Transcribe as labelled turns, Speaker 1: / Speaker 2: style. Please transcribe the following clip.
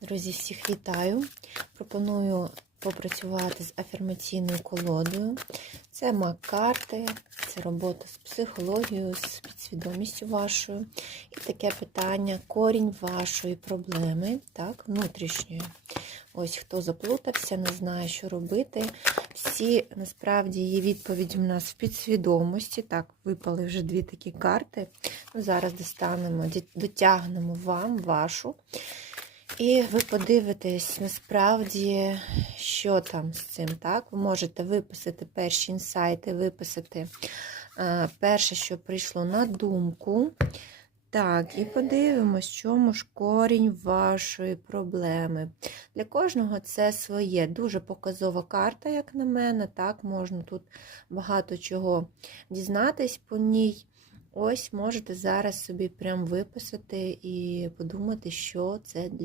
Speaker 1: Друзі, всіх вітаю. Пропоную попрацювати з афірмаційною колодою. Це мак-карти, це робота з психологією, з підсвідомістю вашою. І таке питання: корінь вашої проблеми, так, внутрішньої. Ось хто заплутався, не знає, що робити. Всі насправді є відповідь у нас в підсвідомості. Так, випали вже дві такі карти. Ну, Зараз достанемо, дотягнемо вам вашу. І ви подивитесь насправді, що там з цим. Так? Ви можете виписати перші інсайти, виписати е, перше, що прийшло на думку. Так, і подивимось, чому ж корінь вашої проблеми. Для кожного це своє. Дуже показова карта, як на мене. Так, можна тут багато чого дізнатись по ній. Ось можете зараз собі прям виписати і подумати, що це для.